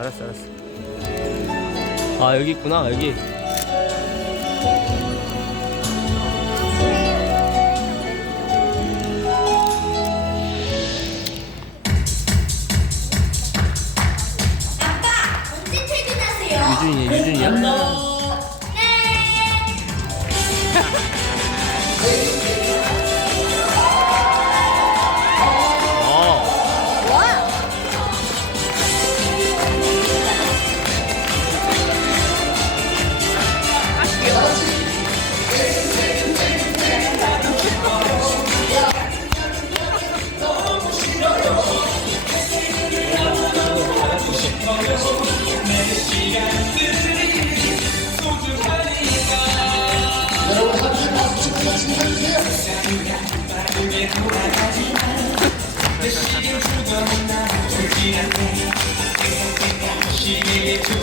알았어 알았어 아 여기 있구나 여기 아빠 언제 퇴근하세요? 유준이야 유준이야? 여러분 함께 박수 치면서 진행해주세요.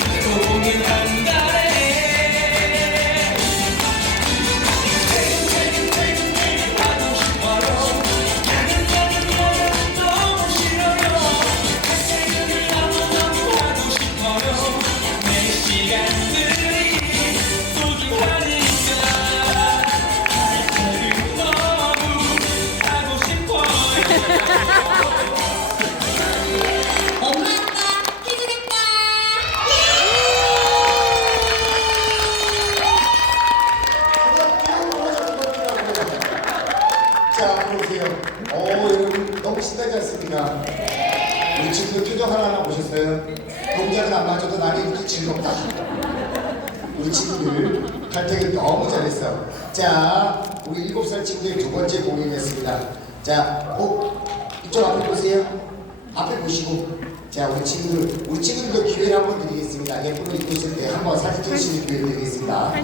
doğum günü 보세요. 오, 여러분 너무 신나지 않습니까? 우리 친구들 표정 하나하나 보셨어요? 동작은 안 맞춰도 나는 이렇게 즐겁다. 우리 친구들 갈등이 너무 잘했어. 자, 우리 일곱 살 친구의 두 번째 공연이었습니다. 자, 어, 이쪽 앞에 보세요. 앞에 보시고. 자, 우리 친구들, 우리 친구들도 기회를 한번 드리겠습니다. 예쁜 옷 입고 있을 때 한번 사진 찍으시는 기회 드리겠습니다.